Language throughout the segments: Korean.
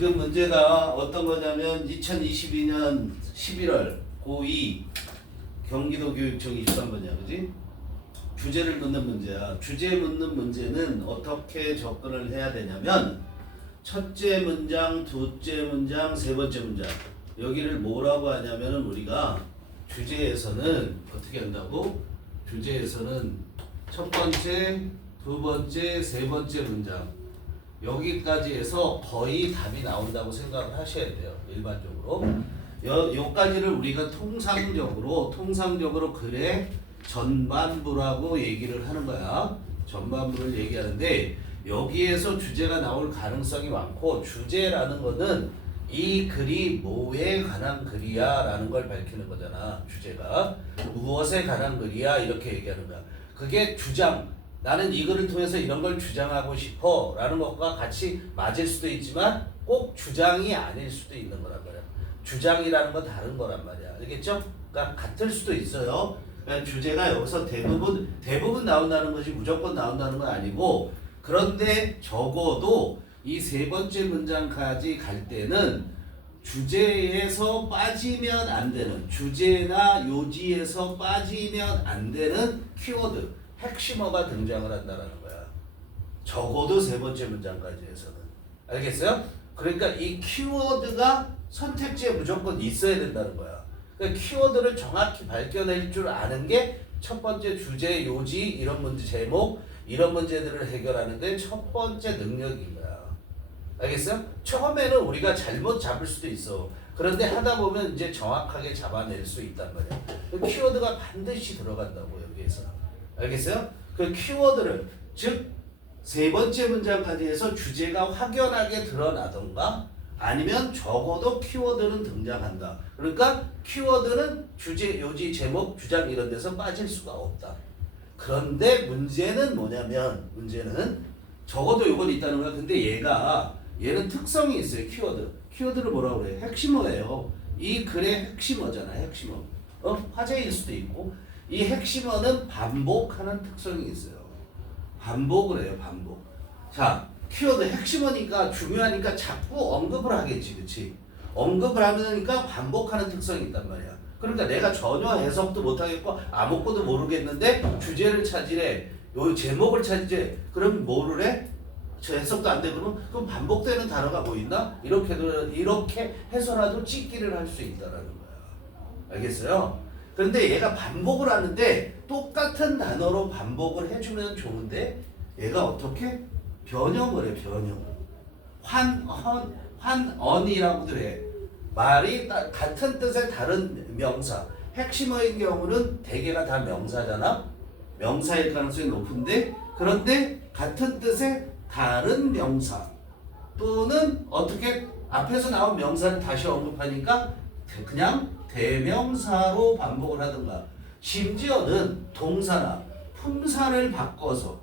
지금 문제가 어떤 거냐면 2022년 11월 고2 경기도교육청 23번이야, 그지? 주제를 묻는 문제야. 주제 묻는 문제는 어떻게 접근을 해야 되냐면 첫째 문장, 둘째 문장, 세 번째 문장. 여기를 뭐라고 하냐면은 우리가 주제에서는 어떻게 한다고? 주제에서는 첫 번째, 두 번째, 세 번째 문장. 여기까지 해서 거의 답이 나온다고 생각을 하셔야 돼요. 일반적으로. 여기까지를 우리가 통상적으로 글의 전반부라고 얘기를 하는 거야. 전반부를 얘기하는데 여기에서 주제가 나올 가능성이 많고, 주제라는 거는 이 글이 뭐에 관한 글이야 라는 걸 밝히는 거잖아. 주제가 무엇에 관한 글이야 이렇게 얘기하는 거야. 그게 주장, 나는 이 글을 통해서 이런 걸 주장하고 싶어 라는 것과 같이 맞을 수도 있지만 꼭 주장이 아닐 수도 있는 거란 말이야. 주장이라는 건 다른 거란 말이야. 알겠죠? 그러니까 같을 수도 있어요. 그러니까 주제가 여기서 대부분 나온다는 것이 무조건 나온다는 건 아니고, 그런데 적어도 이 세 번째 문장까지 갈 때는 주제에서 빠지면 안 되는, 주제나 요지에서 빠지면 안 되는 키워드, 핵심어가 등장을 한다는 거야. 적어도 세 번째 문장까지 해서는. 알겠어요? 그러니까 이 키워드가 선택지에 무조건 있어야 된다는 거야. 그러니까 키워드를 정확히 밝혀낼 줄 아는 게 첫 번째 주제, 요지, 이런 문제 제목, 이런 문제들을 해결하는데 첫 번째 능력인 거야. 알겠어요? 처음에는 우리가 잘못 잡을 수도 있어. 그런데 하다 보면 이제 정확하게 잡아낼 수 있단 말이야. 그 키워드가 반드시 들어간다고 여기에서. 알겠어요? 그 키워드를, 즉 세 번째 문장까지 해서 주제가 확연하게 드러나던가 아니면 적어도 키워드는 등장한다. 그러니까 키워드는 주제, 요지, 제목, 주장 이런 데서 빠질 수가 없다. 그런데 문제는 뭐냐면, 문제는 적어도 요건 있다는 거야. 근데 얘는 특성이 있어요. 키워드를 뭐라고 그래? 핵심어예요. 이 글의 핵심어잖아. 핵심어. 화제일 수도 있고, 이 핵심어는 반복하는 특성이 있어요. 반복을 해요. 반복. 자, 키워드 핵심어니까 중요하니까 자꾸 언급을 하겠지, 그치? 언급을 하니까 반복하는 특성이 있단 말이야. 그러니까 내가 전혀 해석도 못하겠고 아무것도 모르겠는데 주제를 찾으래, 요 제목을 찾으래. 그럼 뭐를 해? 저 해석도 안 돼. 그럼 반복되는 단어가 뭐 있나? 이렇게 해서라도 찍기를 할 수 있다라는 거야. 알겠어요? 그런데 얘가 반복을 하는데 똑같은 단어로 반복을 해주면 좋은데 얘가 어떻게? 변형을 해, 변형. 환언이라고들 해. 말이 같은 뜻의 다른 명사. 핵심어인 경우는 대개가 다 명사잖아. 명사일 가능성이 높은데, 그런데 같은 뜻의 다른 명사 또는 어떻게 앞에서 나온 명사를 다시 언급하니까 그냥 대명사로 반복을 하든가, 심지어는 동사나 품사를 바꿔서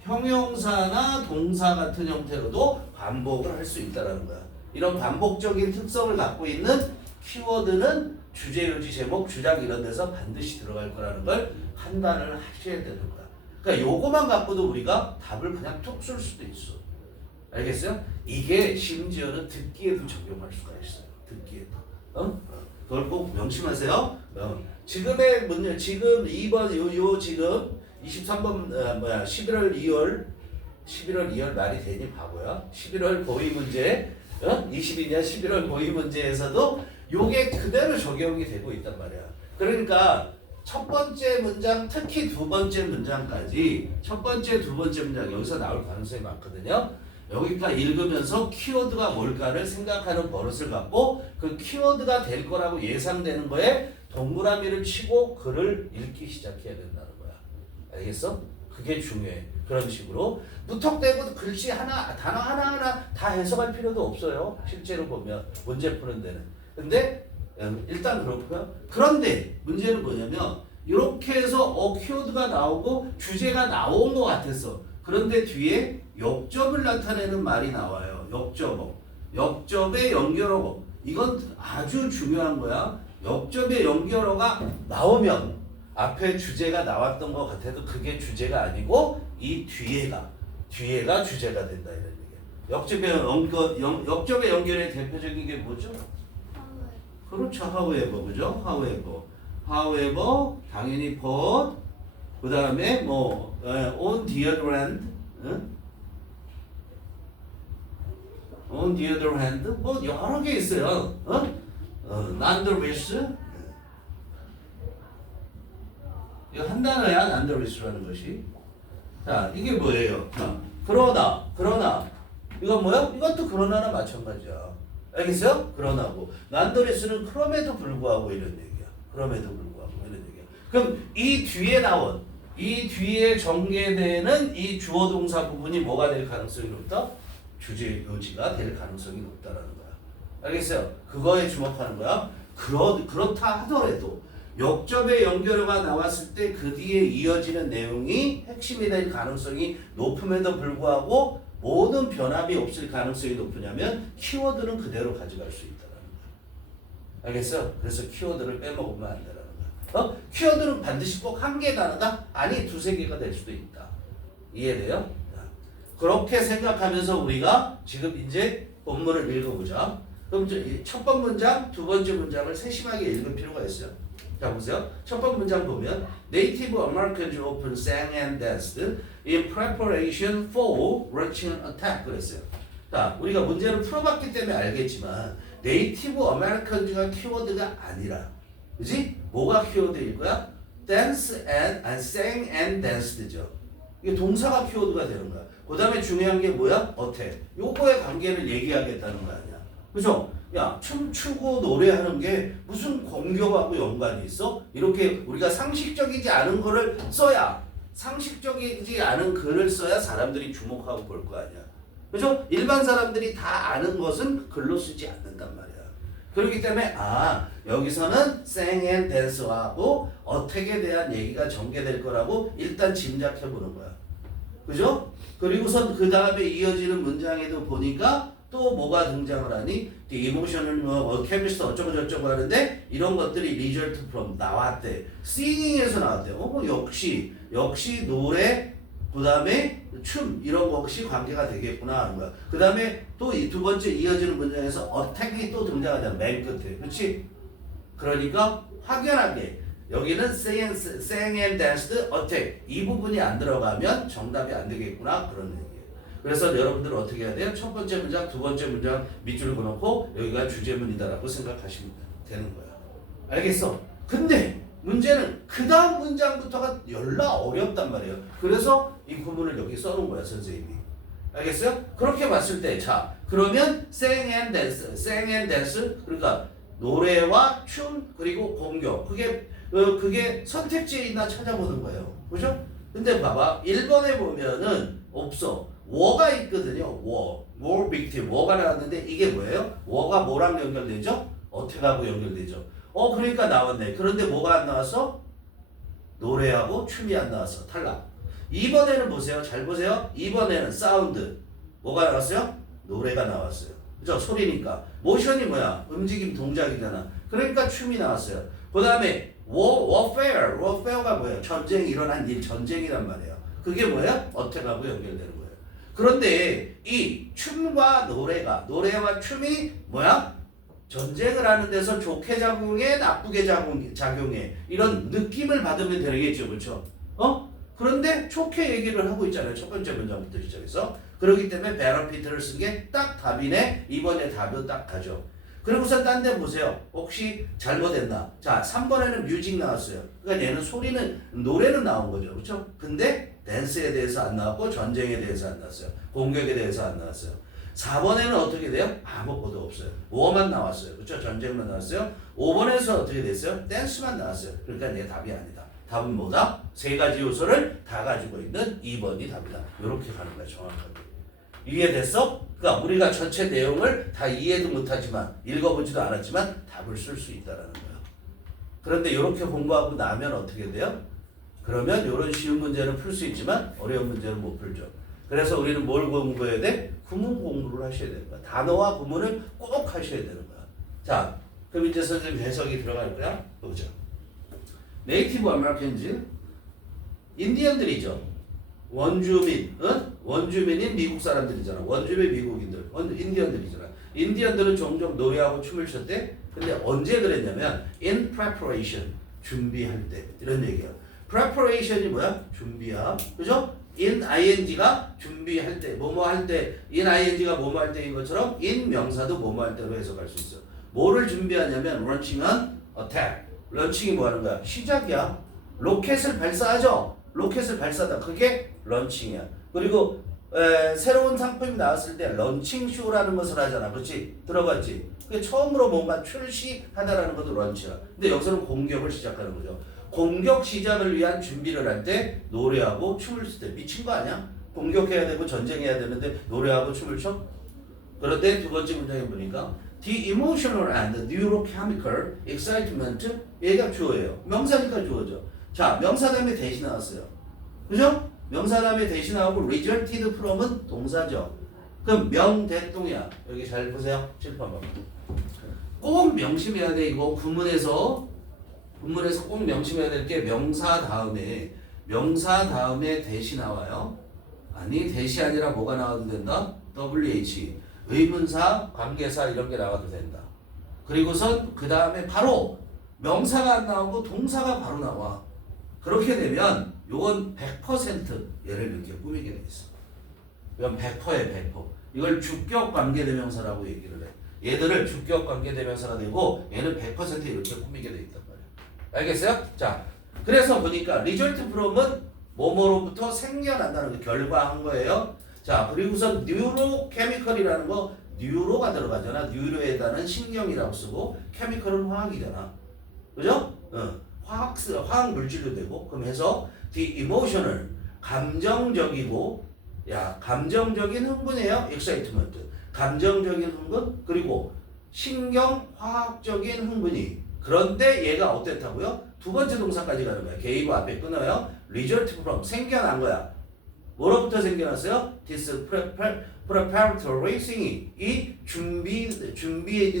형용사나 동사 같은 형태로도 반복을 할 수 있다는 거야. 이런 반복적인 특성을 갖고 있는 키워드는 주제, 요지, 제목, 주장 이런 데서 반드시 들어갈 거라는 걸 판단을 하셔야 되는 거야. 그러니까 요거만 갖고도 우리가 답을 그냥 툭 쓸 수도 있어. 알겠어요? 이게 심지어는 듣기에도 적용할 수가 있어요. 듣기에도. 그걸 꼭 명심하세요. 지금의 문제, 지금 2번 지금 23번 11월 2월 말이 되니 바보야. 11월 고2 문제, 22년 11월 고2 문제에서도 요게 그대로 적용이 되고 있단 말이야. 그러니까 첫 번째 문장, 특히 두 번째 문장까지, 첫 번째, 두 번째 문장 여기서 나올 가능성이 많거든요. 여기까지 읽으면서 키워드가 뭘까를 생각하는 버릇을 갖고 그 키워드가 될 거라고 예상되는 거에 동그라미를 치고 글을 읽기 시작해야 된다는 거야. 알겠어? 그게 중요해. 그런 식으로 무턱대고 글씨 하나, 단어 하나하나 다 해석할 필요도 없어요. 실제로 보면 문제 푸는 데는. 근데 일단 그렇고요. 그런데 문제는 뭐냐면 이렇게 해서 키워드가 나오고 주제가 나온 것 같았어. 그런데 뒤에 역접을 나타내는 말이 나와요. 역접의 연결어고. 이건 아주 중요한 거야. 역접의 연결어가 나오면 앞에 주제가 나왔던 것 같아도 그게 주제가 아니고 이 뒤에가 주제가 된다 이런 얘기야. 역접의 연결의 대표적인 게 뭐죠? 그렇죠. however, 그죠? however, 당연히 but, 그 다음에 뭐 on the other hand, on the other hand, 뭐 여러 개 있어요. nonetheless, 이거 한 단어야, nonetheless라는 것이. 자, 이게 뭐예요? 그러나, 이건 뭐야? 이것도 그러나나 마찬가지야. 알겠어요? 그러나고. nonetheless는 그럼에도 불구하고 이런 얘기야. 그럼에도 불구하고 이런 얘기야. 그럼 이 뒤에 전개되는 이 주어 동사 부분이 뭐가 될 가능성이 높다? 주제 요지가 될 가능성이 높다라는 거야. 알겠어요? 그거에 주목하는 거야. 그렇다 하더라도 역접의 연결어가 나왔을 때 그 뒤에 이어지는 내용이 핵심이 될 가능성이 높음에도 불구하고 모든 변함이 없을 가능성이 높으냐면 키워드는 그대로 가져갈 수 있다는 거야. 알겠어? 그래서 키워드를 빼먹으면 안 되라는 거야. 키워드는 반드시 꼭 한 개 단어다? 아니 두세 개가 될 수도 있다. 이해돼요? 그렇게 생각하면서 우리가 지금 이제 본문을 읽어보자. 그럼 첫 번째 문장, 두 번째 문장을 세심하게 읽을 필요가 있어요. 자 보세요. 첫 번째 문장 보면 Native Americans often sang and danced in preparation for launching an attack 그랬어요. 자 우리가 문제를 풀어봤기 때문에 알겠지만 Native Americans가 키워드가 아니라 그지? 뭐가 키워드일 거야? Dance and sang and dance드죠. 이게 동사가 키워드가 되는 거야. 그 다음에 중요한 게 뭐야? attack. 요거의 관계를 얘기하겠다는 거 아니야. 그죠? 야 춤추고 노래하는 게 무슨 공격하고 연관이 있어? 이렇게 우리가 상식적이지 않은 거를 써야 상식적이지 않은 글을 써야 사람들이 주목하고 볼 거 아니야. 그죠? 일반 사람들이 다 아는 것은 글로 쓰지 않는단 말이야. 그렇기 때문에 여기서는 sang and dance하고 attack에 대한 얘기가 전개될 거라고 일단 짐작해 보는 거야. 그죠? 그리고선 그 다음에 이어지는 문장에도 보니까 또 뭐가 등장을 하니? 이모션을 뭐 케미스트 어쩌고 저쩌고 하는데 이런 것들이 result from 나왔대. singing에서 나왔대. 역시 노래 그 다음에 춤 이런 것이 관계가 되겠구나 하는 거야. 그 다음에 또 이 두 번째 이어지는 문장에서 attack이 또 등장하잖아. 맨 끝에. 그렇지? 그러니까 확연하게 여기는 sang and danced attack 이 부분이 안 들어가면 정답이 안 되겠구나 그런 얘기예요. 그래서 여러분들은 어떻게 해야 돼요? 첫 번째 문장, 두 번째 문장 밑줄을 그어놓고 여기가 주제문이다라고 생각하시면 되는 거야. 알겠어? 근데 문제는 그 다음 문장부터가 열나 어렵단 말이에요. 그래서 이 구문을 여기 써놓은 거야 선생님이. 알겠어요? 그렇게 봤을 때 자 그러면 sang and dance 그러니까 노래와 춤 그리고 공격 그게 선택지에 있나 찾아보는 거예요. 그죠? 근데 봐봐 1번에 보면은 없어. 워가 있거든요. more victim. 워가 나왔는데 이게 뭐예요? 워가 뭐랑 연결되죠? 어택하고 연결되죠. 그러니까 나왔네. 그런데 뭐가 안 나왔어? 노래하고 춤이 안 나왔어. 탈락. 2번에는 보세요. 잘 보세요. 2번에는 사운드. 뭐가 나왔어요? 노래가 나왔어요. 그죠? 소리니까. 모션이 뭐야? 움직임 동작이잖아. 그러니까 춤이 나왔어요. 그 다음에 warfare가 뭐예요? 전쟁이 일어난 일, 전쟁이란 말이에요. 그게 뭐예요? 어택하고 연결되는 거예요. 그런데 이 춤과 노래와 춤이 뭐야? 전쟁을 하는 데서 좋게 작용해, 나쁘게 작용해. 이런 느낌을 받으면 되겠죠. 그렇죠? 그런데 좋게 얘기를 하고 있잖아요. 첫 번째 문장부터 시작해서. 그렇기 때문에 베너피트를 쓴 게 딱 답이네. 이번에 답은 딱 가죠. 그리고선 딴 데 보세요. 혹시 잘못했나? 자, 3번에는 뮤직 나왔어요. 그러니까 얘는 노래는 나온 거죠. 그렇죠? 근데 댄스에 대해서 안 나왔고 전쟁에 대해서 안 나왔어요. 공격에 대해서 안 나왔어요. 4번에는 어떻게 돼요? 아무것도 없어요. 워만 나왔어요. 그렇죠? 전쟁만 나왔어요. 5번에서 어떻게 됐어요? 댄스만 나왔어요. 그러니까 내 답이 아니다. 답은 뭐다? 세 가지 요소를 다 가지고 있는 2번이 답이다. 이렇게 가는 거야. 정확하게. 이해됐어? 그러니까 우리가 전체 내용을 다 이해도 못하지만 읽어보지도 않았지만 답을 쓸 수 있다는 거야. 그런데 이렇게 공부하고 나면 어떻게 돼요? 그러면 이런 쉬운 문제는 풀 수 있지만 어려운 문제는 못 풀죠. 그래서 우리는 뭘 공부해야 돼? 구문 공부를 하셔야 되는 거야. 단어와 구문을 꼭 하셔야 되는 거야. 자, 그럼 이제 선생님 해석이 들어갈 거야. 보죠. 네이티브 아메리칸즈, 인디언들이죠. 원주민, 원주민인 미국 사람들이잖아. 원주민 미국인들, 인디언들이잖아. 인디언들은 종종 노래하고 춤을 췄대. 근데 언제 그랬냐면 in preparation, 준비할 때 이런 얘기야. preparation이 뭐야? 준비함, 그죠? in ing가 준비할 때, 뭐뭐 할 때, in ing가 뭐뭐 할 때인 것처럼 in 명사도 뭐뭐 할 때로 해석할 수 있어. 뭐를 준비하냐면 launching an attack. 런칭이 뭐 하는 거야? 시작이야. 로켓을 발사하죠. 로켓을 발사다. 그게 런칭이야. 그리고 새로운 상품이 나왔을 때 런칭 쇼라는 것을 하잖아. 그렇지? 들어봤지? 그게 처음으로 뭔가 출시하다라는 것도 런치야. 근데 여기서는 공격을 시작하는 거죠. 공격 시작을 위한 준비를 할 때 노래하고 춤을 출 때 미친 거 아니야? 공격해야 되고 전쟁해야 되는데 노래하고 춤을 춰? 그런데 두 번째 문장에 보니까 The emotional and neurochemical excitement 얘가 주어예요. 명사니까 주어죠. 자, 명사 다음에 대신 나왔어요. 그죠? 명사 다음에 대신 나오고 resulted from은 동사죠. 그럼 명대동이야. 여기 잘 보세요. 7번 봐. 꼭 명심해야 돼. 이거 구문에서 꼭 명심해야 될 게 명사 다음에 대시 나와요. 아니 대시 아니라 뭐가 나와도 된다? WH 의문사, 관계사 이런 게 나와도 된다. 그리고선 그 다음에 바로 명사가 안 나오고 동사가 바로 나와. 그렇게 되면 요건 100% 얘를 이렇게 꾸미게 돼 있어. 이건 100%에 100%. 이걸 주격 관계대명사라고 얘기를 해. 얘들을 주격 관계대명사가 되고 얘는 100% 이렇게 꾸미게 돼 있단 말이야. 알겠어요? 자, 그래서 보니까 result from은 뭐뭐로부터 생겨난다는 거 결과한 거예요. 자, 그리고선 뉴로케미컬이라는 거 뉴로가 들어가잖아. 뉴로에다는 신경이라고 쓰고 케미컬은 화학이잖아. 그죠? 화학 물질도 되고 그럼 해서 the emotional 감정적이고 감정적인 흥분이에요. excitement 감정적인 흥분 그리고 신경화학적인 흥분이 그런데 얘가 어땠다고요? 두 번째 동사까지 가는 거야. gave 앞에 끊어요. result from 생겨난 거야. 뭐로부터 생겨났어요? This preparatory singing 이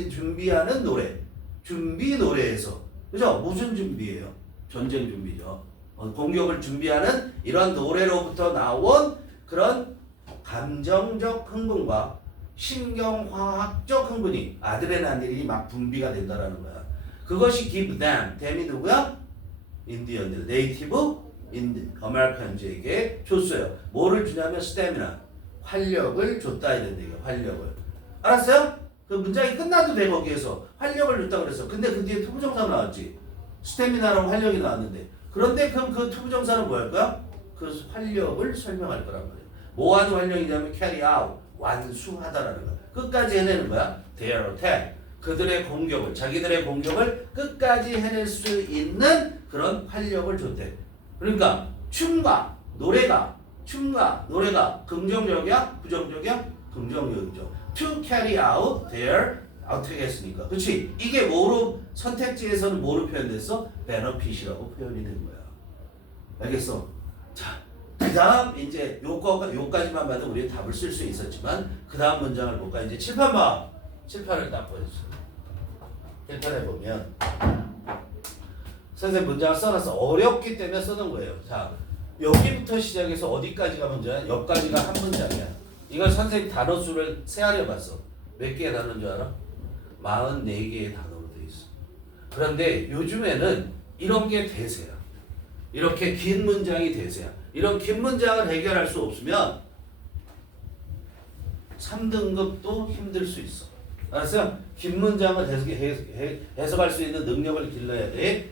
준비하는 노래 준비 노래에서 그죠? 무슨 준비예요? 전쟁 준비죠. 공격을 준비하는 이런 노래로부터 나온 그런 감정적 흥분과 신경화학적 흥분이 아드레날린이 막 분비가 된다라는 거야. 그것이 give them이 누구야? 인디언들, 네이티브 아메리칸즈에게 줬어요. 뭐를 주냐면 스태미나, 활력을 줬다 이런 얘기야. 활력을. 알았어요? 그 문장이 끝나도 돼 거기에서 활력을 줬다 그랬어. 근데 그 뒤에 투부정사가 나왔지. 스태미나라고 활력이 나왔는데 그런데 그럼 그 투부정사는 뭐 할 거야? 그 활력을 설명할 거란 말이야. 뭐 하는 활력이냐면 carry out, 완수하다라는 거야. 끝까지 해내는 거야. their attack. 그들의 공격을, 자기들의 공격을 끝까지 해낼 수 있는 그런 활력을 줬대. 그러니까 춤과 노래가 긍정적이야? 부정적이야? 긍정적이죠. To carry out their 어떻게 했으니까. 그렇지? 이게 뭐로 선택지에서는 뭐로 표현됐어? benefit이라고 표현이 된 거야. 알겠어? 자, 그 다음 이제 요까지만 봐도 우리는 답을 쓸 수 있었지만 그 다음 문장을 볼까? 이제 7판 봐. 7판을 딱 보여주세요. 1판에 보면 선생님 문장을 써놨어. 어렵기 때문에 써놓은 거예요. 자, 여기부터 시작해서 어디까지가 문제야? 여기까지가 한 문장이야. 이걸 선생님 단어 수를 세하려 봤어. 몇 개의 단어인 줄 알아? 44개의 단어로 돼 있어. 그런데 요즘에는 이런 게 대세야. 이렇게 긴 문장이 대세야. 이런 긴 문장을 해결할 수 없으면 3등급도 힘들 수 있어. 알았어요? 긴 문장을 해석할 수 있는 능력을 길러야 돼.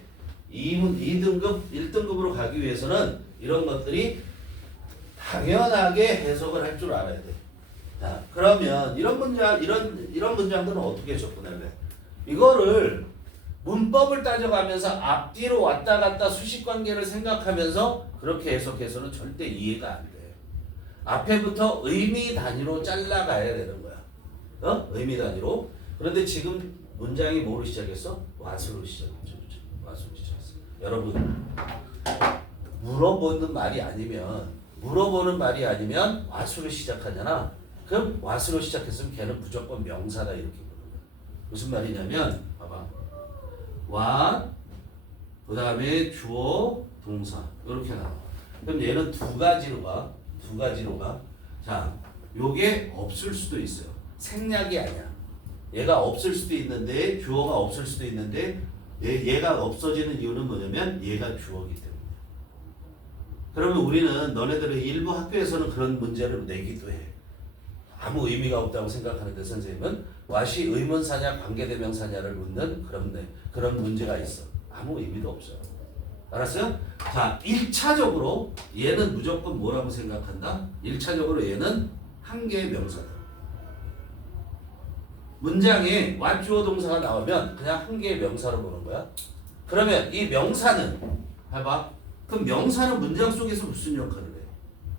2등급, 1등급으로 가기 위해서는 이런 것들이 당연하게 해석을 할 줄 알아야 돼. 자, 그러면 이런 문장들은 어떻게 접근할래? 이거를 문법을 따져가면서 앞뒤로 왔다 갔다 수식관계를 생각하면서 그렇게 해석해서는 절대 이해가 안 돼. 앞에부터 의미 단위로 잘라가야 되는 거야. 의미 단위로. 그런데 지금 문장이 뭐로 시작했어? what으로 시작했죠. what으로 시작했어. 여러분 물어보는 말이 아니면 what으로 시작하잖아. 그럼 what으로 시작했으면 걔는 무조건 명사다 이렇게 보는 거야. 무슨 말이냐면 봐봐. what 그 다음에 주어 동사 이렇게 나와. 그럼 얘는 두 가지로 가. 자, 요게 없을 수도 있어요. 생략이 아니야. 얘가 없을 수도 있는데 주어가 없을 수도 있는데 얘가 없어지는 이유는 뭐냐면 얘가 주어기 때문에. 그러면 우리는 너네들의 일부 학교에서는 그런 문제를 내기도 해. 아무 의미가 없다고 생각하는데 선생님은 what이 의문사냐 관계대명사냐를 묻는 그런 문제가 있어. 아무 의미도 없어요. 알았어요? 자, 1차적으로 얘는 무조건 뭐라고 생각한다? 1차적으로 얘는 한 개의 명사다. 문장에 what 주어 동사가 나오면 그냥 한 개의 명사로 보는 거야. 그러면 이 명사는 해봐. 그럼 명사는 문장 속에서 무슨 역할을 해?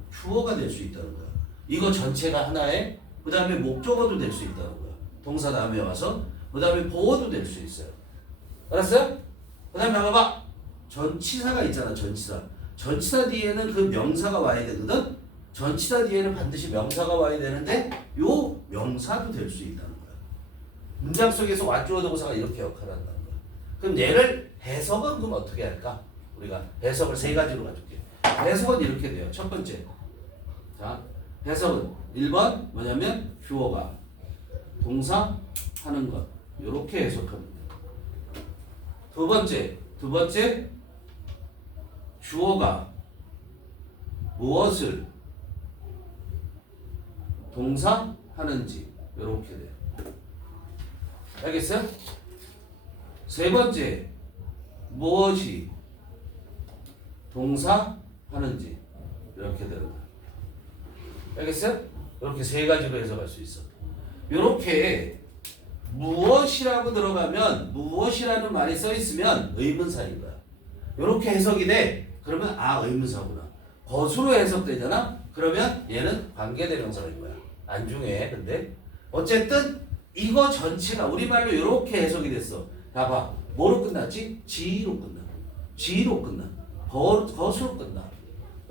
주어가 될 수 있다는 거야. 이거 전체가 하나의 그 다음에 목적어도 될 수 있다는 거야. 동사 다음에 와서 그 다음에 보어도 될 수 있어요. 알았어요? 그 다음에 나가봐. 전치사가 있잖아. 전치사. 전치사 뒤에는 그 명사가 와야 되거든. 전치사 뒤에는 반드시 명사가 와야 되는데 요 명사도 될 수 있다는 거야. 문장 속에서 왓주어 동사가 이렇게 역할을 한다는 거야. 그럼 얘를 해석은 그럼 어떻게 할까? 우리가 해석을 세 가지로 가줄게. 해석은 이렇게 돼요. 첫 번째. 자, 해석은 1번 뭐냐면 주어가 동사 하는 것. 이렇게 해석합니다. 두 번째 주어가 무엇을 동사 하는지 이렇게 돼요. 알겠어요? 세 번째 무엇이 동사 하는지 이렇게 되는 거야. 알겠어요? 이렇게 세 가지로 해석할 수 있어. 이렇게 무엇이라고 들어가면 무엇이라는 말이 써 있으면 의문사인 거야. 이렇게 해석이 돼. 그러면 아 의문사구나. 것으로 해석되잖아. 그러면 얘는 관계대명사인 거야. 안 중요해. 근데 어쨌든 이거 전체가 우리말로 이렇게 해석이 됐어. 봐봐. 뭐로 끝났지? 지로 끝나. 지로 끝나. 것으로 끝나.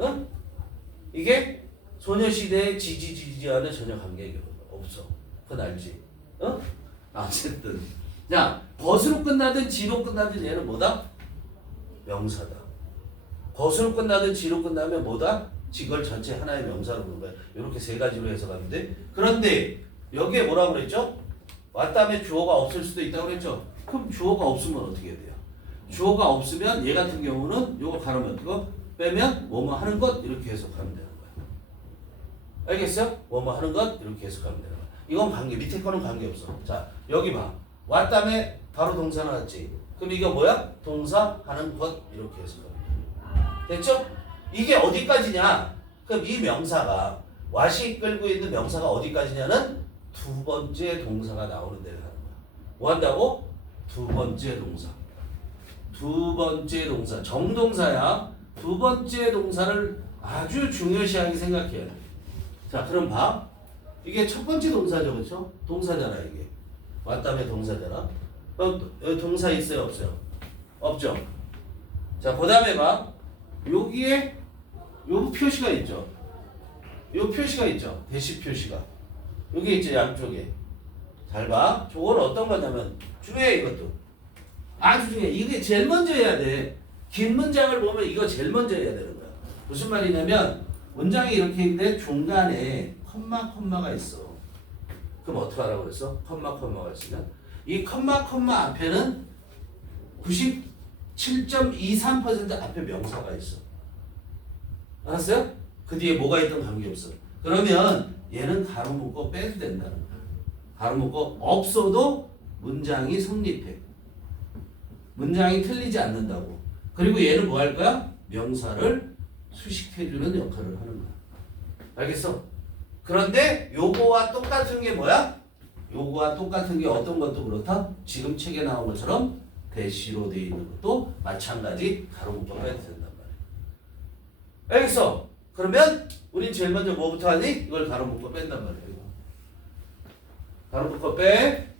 응? 이게 소녀시대의 지지지지와는 전혀 관계가 없어. 그건 알지? 어? 어쨌든 자, 것으로 끝나든 지로 끝나든 얘는 뭐다? 명사다. 것으로 끝나든 지로 끝나면 뭐다? 이걸 전체 하나의 명사로 보는 거야. 이렇게 세 가지로 해석하는데 그런데 여기에 뭐라고 그랬죠? 왔다음에 주어가 없을 수도 있다고 그랬죠? 그럼 주어가 없으면 어떻게 해야 돼요? 주어가 없으면 얘 같은 경우는 요거 가르면 이거 빼면 뭐뭐 하는 것 이렇게 해석하면 되는 거야. 알겠어요? 뭐뭐 하는 것 이렇게 해석하면 되는 거야. 이건 관계, 밑에 거는 관계없어. 자, 여기 봐. 왔다음에 바로 동사 나왔지. 그럼 이거 뭐야? 동사 하는 것 이렇게 해석하면 돼. 됐죠? 이게 어디까지냐? 그럼 이 명사가 what이 끌고 있는 명사가 어디까지냐는 두 번째 동사가 나오는 데를 하는 거야. 뭐 한다고? 두 번째 동사. 두 번째 동사. 정동사야. 두 번째 동사를 아주 중요시하게 생각해야 돼. 자, 그럼 봐. 이게 첫 번째 동사죠. 그렇죠? 동사잖아, 이게. 왔다음에 동사잖아. 그럼 여기 동사 있어요, 없어요? 없죠. 자, 그다음에 봐. 여기에 요 표시가 있죠. 요 표시가 있죠. 대시 표시가. 여기 있죠, 양쪽에. 잘 봐. 저거는 어떤 거냐면 중요해, 이것도. 아주 중요해. 이게 제일 먼저 해야 돼. 긴 문장을 보면 이거 제일 먼저 해야 되는 거야. 무슨 말이냐면 문장이 이렇게 있는데 중간에 컴마가 있어. 그럼 어떻게 하라고 그랬어? 컴마가 있으면 이 컴마 앞에는 97.23% 앞에 명사가 있어. 알았어요? 그 뒤에 뭐가 있든 관계없어. 그러면 얘는 가로 묶고 빼도 된다는 거야. 가로 묶고 없어도 문장이 성립해. 문장이 틀리지 않는다고. 그리고 얘는 뭐 할 거야? 명사를 수식해주는 역할을 하는 거야. 알겠어? 그런데 요거와 똑같은 게 뭐야? 요거와 똑같은 게 어떤 것도 그렇다? 지금 책에 나온 것처럼 대시로 되어 있는 것도 마찬가지 가로 묶어 빼도 된단 말이야. 알겠어? 그러면 우린 제일 먼저 뭐부터 하니? 이걸 가로 묶어 뺀단 말이야. 가로 묶어 빼.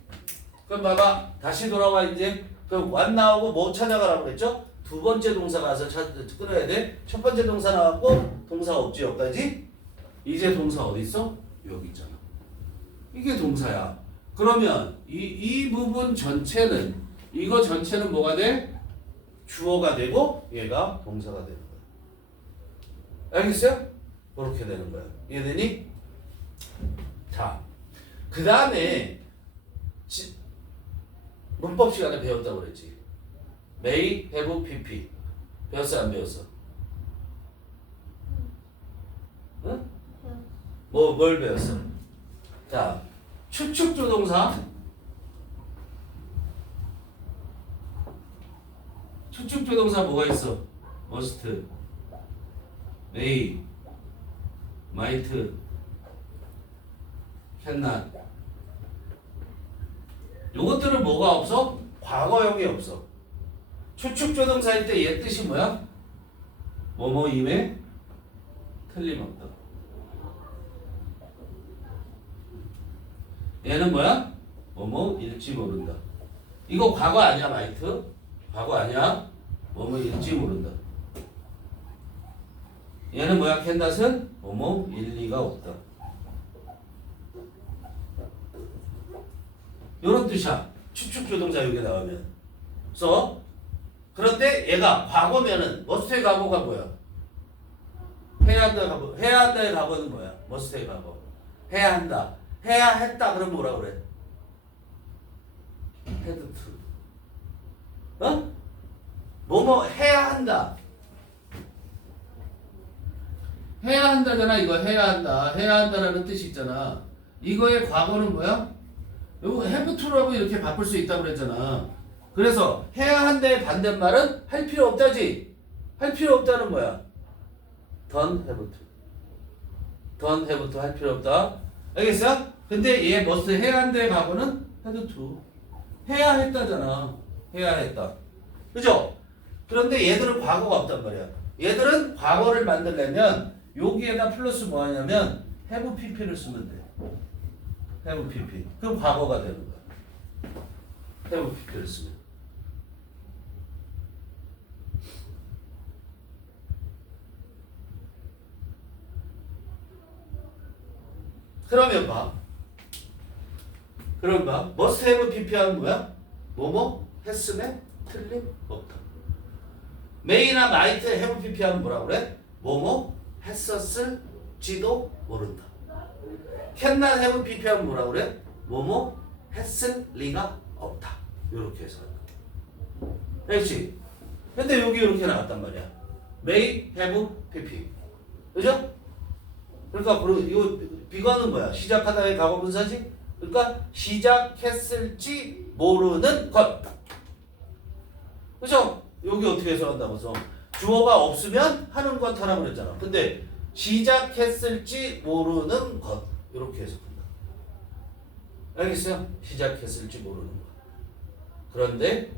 그럼 봐봐. 다시 돌아와 이제. 그럼 what 나오고 뭐 찾아가라고 그랬죠? 두 번째 동사 가서 끊어야 돼. 첫 번째 동사 나왔고 동사 없지 여기까지. 이제 동사 어디 있어? 여기 있잖아. 이게 동사야. 그러면 이 부분 전체는 이거 전체는 뭐가 돼? 주어가 되고 얘가 동사가 되는 거야. 알겠어요? 그렇게 되는 거야. 이해되니? 그 다음에 문법 시간에 배웠다고 그랬지. may, have, pp. 배웠어 안 배웠어? 응? 뭘 배웠어? 자, 추측조동사. 추측조동사 뭐가 있어? must, may, might, cannot. 요것들은 뭐가 없어? 과거형이 없어. 추측조동사일 때 얘 뜻이 뭐야? 뭐뭐임에 틀림없다. 얘는 뭐야? 뭐뭐일지 모른다. 이거 과거 아니야, 마이트? 과거 아니야? 뭐뭐일지 모른다. 얘는 뭐야, 캔닷은? 뭐뭐일 리가 없다. 요런 뜻이야. 추측조동사 여기 나오면. 그래서 그런데 얘가 과거면은 머스트의 과거가 뭐야? 해야 한다의 과거. 해야 한다의 과거는 뭐야? 머스트의 과거. 해야 한다. 해야 했다. 그럼 뭐라 그래? had to. 어? 뭐뭐 해야 한다. 해야 한다잖아. 이거 해야 한다. 해야 한다라는 뜻이 있잖아. 이거의 과거는 뭐야? 이거 have to라고 이렇게 바꿀 수 있다고 그랬잖아. 그래서 해야 한다의 반대말은 할 필요 없다지. 할 필요 없다는 뭐야? don't have to. don't have to 할 필요 없다. 알겠어? 근데 얘 must 해야 한다의 과거는 had to. 해야 했다잖아. 해야 했다. 그죠? 그런데 얘들은 과거가 없단 말이야. 얘들은 과거를 만들려면 여기에다 플러스 뭐 하냐면 have pp를 쓰면 돼. have pp. 그럼 과거가 되는 거야. have pp를 쓰면. 그러면 봐. 그럼 봐. must have pp 하면 뭐야? 뭐뭐 했음에 틀림없다. may나 might have pp 하면 뭐라 그래? 뭐뭐 했었을지도 모른다. cannot have pp 하면 뭐라 그래? 뭐뭐 했을 리가 없다. 이렇게 해서 한다. 알겠지? 근데 여기 이렇게 나왔단 말이야. may have pp. 그죠? 그러니까 이거 비관은 뭐야? 시작하다의 과거 분사지? 그러니까 시작했을지 모르는 것. 그죠? 여기 어떻게 해석한다고 해서 주어가 없으면 하는 것 하라고 그랬잖아. 근데 시작했을지 모르는 것 이렇게 해석한다. 알겠어요? 시작했을지 모르는 것. 그런데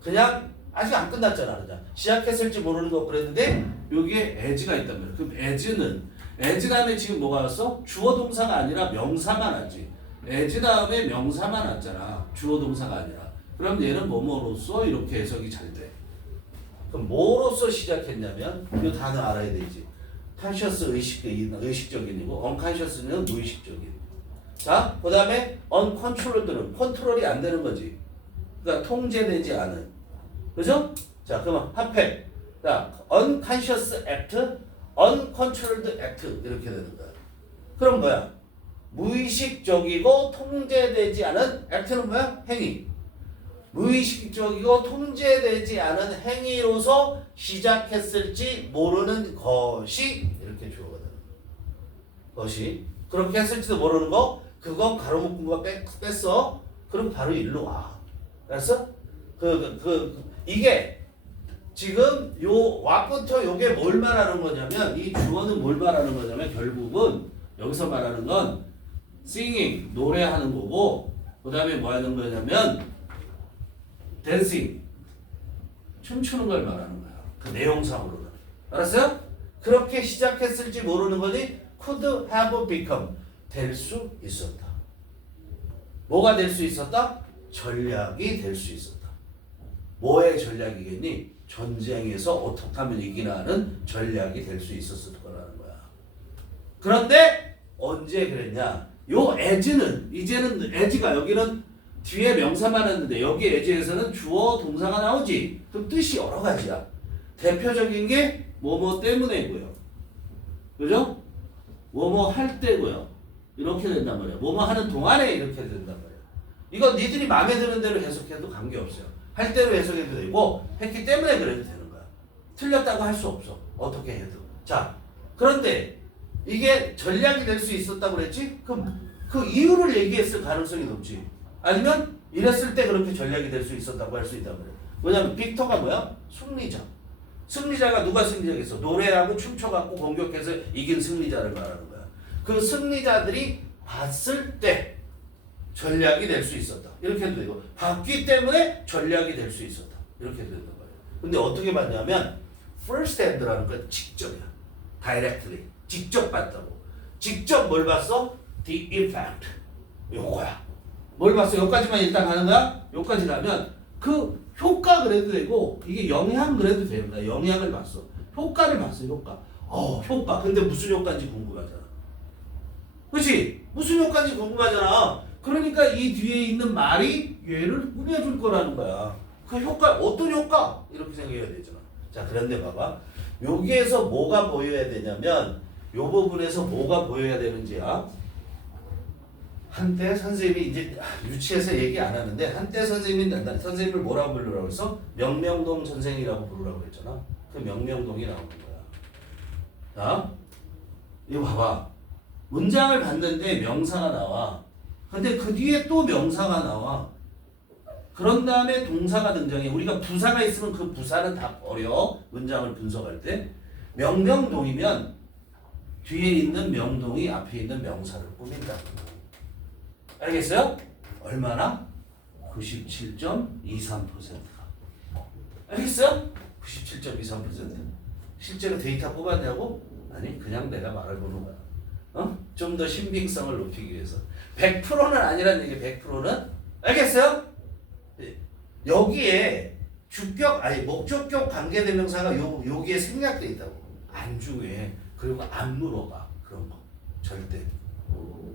그냥 아직 안 끝났잖아. 그냥 시작했을지 모르는 것 그랬는데 여기에 as가 있단 말이야. 그럼 as 다음에 지금 뭐가 왔어? 주어 동사가 아니라 명사만 왔지. as 다음에 명사만 왔잖아. 주어 동사가 아니라. 그럼 얘는 뭐뭐로써 이렇게 해석이 잘 돼. 그럼 뭐로써 시작했냐면 이 단어 알아야 되지. conscious 의식적인이고 unconscious는 무의식적인. 자, 그 다음에 uncontrolled는 컨트롤이 안 되는 거지. 그러니까 통제되지 않은. 그죠? 자, 그러면 합해. 자, unconscious act, uncontrolled act 이렇게 되는 거야. 그럼 뭐야? 무의식적이고 통제되지 않은 act는 뭐야? 행위. 무의식적이고 통제되지 않은 행위로서 시작했을지 모르는 것이 이렇게 주어가 되는 거야. 것이. 그렇게 했을지도 모르는 거 그거 가로 묶은 거 뺐어. 그럼 바로 일로 와. 알았어? 이게 지금 요 what부터 요게 뭘 말하는 거냐면 이 주어는 뭘 말하는 거냐면 결국은 여기서 말하는 건 singing 노래하는 거고 그 다음에 뭐 하는 거냐면 dancing 춤추는 걸 말하는 거야. 그 내용상으로는. 알았어요? 그렇게 시작했을지 모르는 거니 could have become 될 수 있었다. 뭐가 될 수 있었다? 전략이 될 수 있었다. 뭐의 전략이겠니? 전쟁에서 어떻게 하면 이기나 하는 전략이 될 수 있었을 거라는 거야. 그런데 언제 그랬냐? 요 as는 이제는 as가 여기는 뒤에 명사만 했는데 여기 as에서는 주어 동사가 나오지. 그럼 뜻이 여러 가지야. 대표적인 게 뭐뭐 때문에고요. 그죠? 뭐뭐 할 때고요. 이렇게 된단 말이야. 뭐뭐 하는 동안에 이렇게 된단 말이야. 이거 니들이 마음에 드는 대로 해석해도 관계없어요. 할 대로 해석해도 되고 했기 때문에 그래도 되는 거야. 틀렸다고 할 수 없어. 어떻게 해도. 자, 그런데 이게 전략이 될 수 있었다고 그랬지? 그 이유를 얘기했을 가능성이 높지. 아니면 이랬을 때 그렇게 전략이 될 수 있었다고 할 수 있단 말이야. 뭐냐면 빅터가 뭐야? 승리자. 승리자가 누가 승리자겠어? 노래하고 춤춰갖고 공격해서 이긴 승리자를 말하는 거야. 그 승리자들이 봤을 때 전략이 될 수 있었다. 이렇게 해도 되고 봤기 때문에 전략이 될 수 있었다. 이렇게 된단 말이야. 근데 어떻게 봤냐면 first hand라는 건 직접이야. directly. 직접 봤다고. 직접 뭘 봤어? The effect. 요거야. 뭘 봤어? 여기까지만 일단 가는 거야? 여기까지 가면 그 효과 그래도 되고 이게 영향 그래도 됩니다. 영향을 봤어. 효과를 봤어. 효과. 효과. 근데 무슨 효과인지 궁금하잖아. 그렇지? 무슨 효과인지 궁금하잖아. 그러니까 이 뒤에 있는 말이 얘를 꾸며줄 거라는 거야. 그 효과 어떤 효과? 이렇게 생각해야 되잖아. 자, 그런데 봐봐. 여기에서 뭐가 보여야 되냐면 요 부분에서 뭐가 보여야 되는지야. 한때 선생님이 이제 유치해서 얘기 안 하는데 한때 선생님을 뭐라고 부르라고 했어? 명명동 선생이라고 부르라고 했잖아. 그 명명동이 나오는 거야. 자, 이거 봐봐. 문장을 봤는데 명사가 나와. 근데 그 뒤에 또 명사가 나와. 그런 다음에 동사가 등장해. 우리가 부사가 있으면 그 부사는 다 버려. 문장을 분석할 때. 명명동이면 뒤에 있는 명동이 앞에 있는 명사를 꾸민다. 알겠어요? 얼마나? 97.23%가. 알겠어요? 97.23%. 실제로 데이터 뽑았냐고? 아니, 그냥 내가 말해보는 거야. 좀 더 신빙성을 높이기 위해서. 100%는 아니란 얘기, 100%는? 알겠어요? 여기에 목적격 관계대명사가 여기에 생략돼 있다고. 안 중요해. 그리고 안 물어봐. 그런 거. 절대.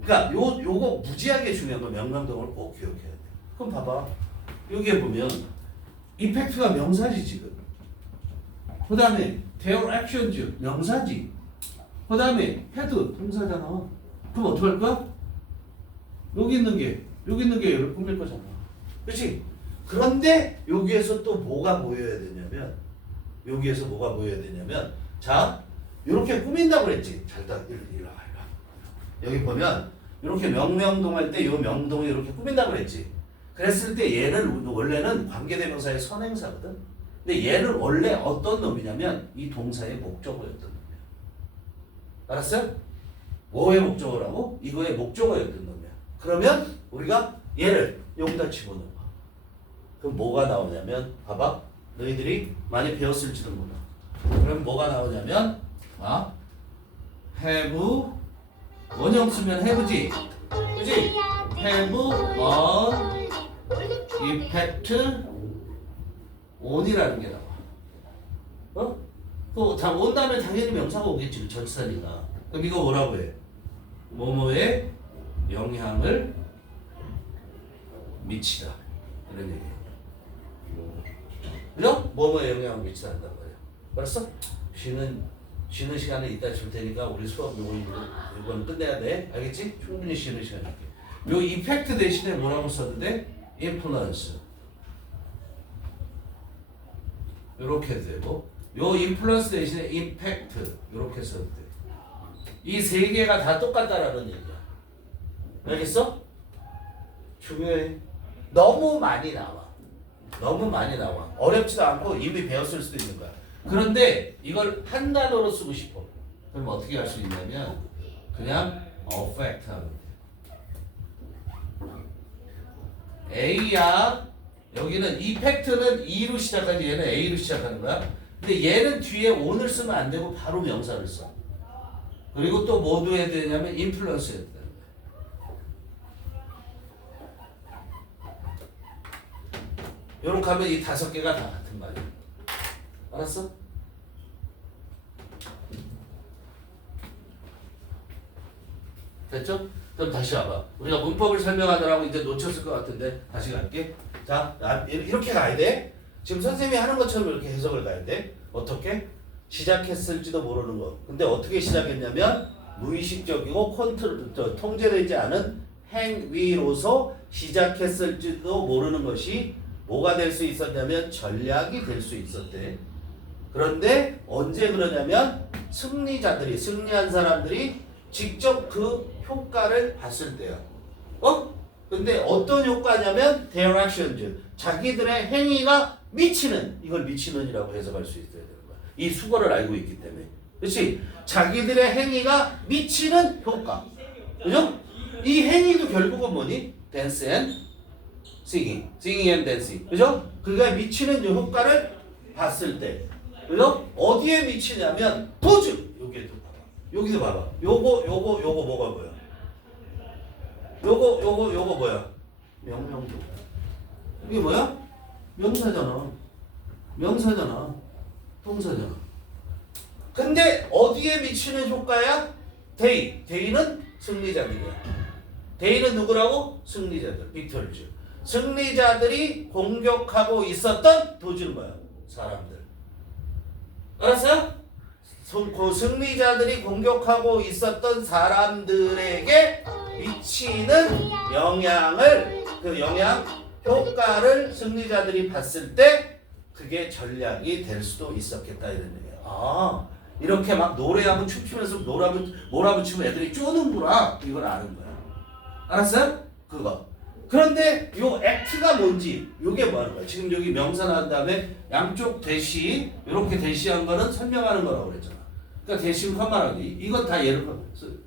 그러니까 요거 무지하게 중요한 거 명령동을 꼭 기억해야 돼. 그럼 봐봐. 여기에 보면 이펙트가 명사지 지금. 그 다음에 their actions 명사지. 그 다음에 had 동사잖아. 그럼 어떻게 할 거야? 여기 있는 게 얘를 꾸밀 거잖아. 그렇지? 그런데 여기에서 또 뭐가 보여야 되냐면 자, 이렇게 꾸민다고 그랬지. 잘 일로 와. 여기 보면 이렇게 명명동 할 때 이 명동이 이렇게 꾸민다고 그랬지. 그랬을 때 얘는 원래는 관계대명사의 선행사거든. 근데 얘는 원래 어떤 놈이냐면 이 동사의 목적어였던 놈이야. 알았어요? 뭐의 목적어라고? 이거의 목적어였던 놈이야. 그러면 우리가 얘를 여기다 집어넣어. 그럼 뭐가 나오냐면 봐봐. 너희들이 많이 배웠을지도 몰라. 그럼 뭐가 나오냐면 have 원형 쓰면 have지. 그지? have an effect on이라는 게 나와. 온 다음에 당연히 명사가 오겠지. 전치사니까. 그럼 이거 뭐라고 해? 뭐뭐에 영향을 미치다. 이런 얘기야. 그죠? 뭐뭐에 영향을 미치다 한단 말이야. 알았어? 쉬는 시간에 이따 줄 테니까 우리 수업 이건 끝내야 돼. 알겠지? 충분히 쉬는 시간 줄게. 요 이펙트 대신에 뭐라고 써도 돼? influence. 요렇게 되고 요 influence 대신에 impact 요렇게 써도 돼. 이 세 개가 다 똑같다라는 얘기야. 알겠어? 중요해. 너무 많이 나와. 어렵지도 않고 이미 배웠을 수도 있는 거야. 그런데 이걸 한 단어로 쓰고 싶어. 그럼 어떻게 할 수 있냐면 그냥 affect 하면 돼. A야. 여기는 effect는 E로 시작하지 얘는 A로 시작하는 거야. 근데 얘는 뒤에 on을 쓰면 안 되고 바로 명사를 써. 그리고 또 뭐 해야 되냐면 influence 해야 돼. 요렇게 하면 이 5개가 다 같은 말이야. 알았어? 됐죠? 그럼 다시 와봐. 우리가 문법을 설명하느라고 이제 놓쳤을 것 같은데 다시 갈게. 자, 이렇게 가야 돼. 지금 선생님이 하는 것처럼 이렇게 해석을 가야 돼. 어떻게? 시작했을지도 모르는 거. 근데 어떻게 시작했냐면 무의식적이고 통제되지 않은 행위로서 시작했을지도 모르는 것이 뭐가 될 수 있었냐면 전략이 될 수 있었대. 그런데 언제 그러냐면 승리한 사람들이 직접 그 효과를 봤을 때야. 근데 어떤 효과냐면 their actions, 자기들의 행위가 미치는, 이걸 미치는이라고 해석할 수 있어야 되는 거야. 이 수거를 알고 있기 때문에. 그렇지? 자기들의 행위가 미치는 효과. 그죠? 이 행위도 결국은 뭐니? dance and singing and dancing. 그죠? 그가 미치는 이 효과를 봤을 때. 그죠? 어디에 미치냐면 도주. 여기도 봐봐. 요거 뭐가 뭐야? 요거 뭐야? 명명도. 이게 뭐야? 명사잖아. 동사잖아. 근데 어디에 미치는 효과야? 데이는 승리자들이야. 데이는 누구라고? 승리자들. 빅토리즈. 승리자들이 공격하고 있었던 도주는 뭐야? 사람들. 알았어요? 그 승리자들이 공격하고 있었던 사람들에게 미치는 영향을, 그 영향 효과를 승리자들이 봤을 때 그게 전략이 될 수도 있었겠다 이런 얘기야. 이렇게 막 노래하고 춤추면서 몰아붙이면 애들이 쪼는구나, 이걸 아는 거야. 알았어요? 그거. 그런데 요 액트가 뭔지, 요게 뭐 하는 거야? 지금 여기 명사 나온 다음에 양쪽 대시, 이렇게 대시한 거는 설명하는 거라고 그랬잖아. 그러니까 대시는 컴마라고. 이건 다 예를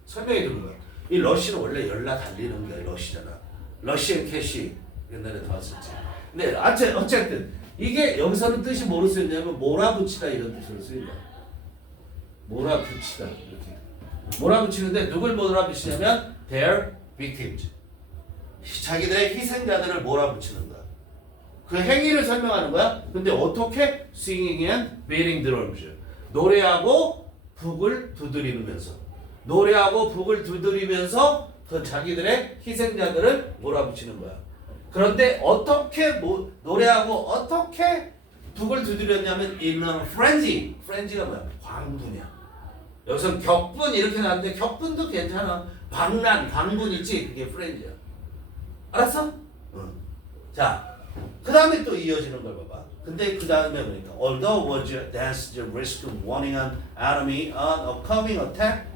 설명해 주는 거야. 이 러시는 원래 열나 달리는 게 러시잖아. 러시앤 캐시 옛날에 나왔었지. 근데 어쨌든 이게 여기서는 뜻이 뭐로 쓰였냐면 몰아붙이다 이런 뜻으로 쓰인 거야. 몰아붙이다 이렇게. 몰아붙이는데 누굴 몰아붙이냐면 their victims. 자기들의 희생자들을 몰아붙이는 거야. 그 행위를 설명하는 거야. 근데 어떻게? Singing and beating drums. 노래하고 북을 두드리면서. 그 자기들의 희생자들을 몰아붙이는 거야. 그런데 어떻게 노래하고 어떻게 북을 두드렸냐면 in a frenzy. frenzy가 뭐야? 광분이야. 여기서 격분 이렇게 나왔는데 격분도 괜찮아. 광분 있지? 그게 frenzy야. 알았어? 응. 자, 그 다음에 또 이어지는 걸 봐봐. 근데 그 다음에 보니까 although was that's the risk of warning an enemy on a coming attack,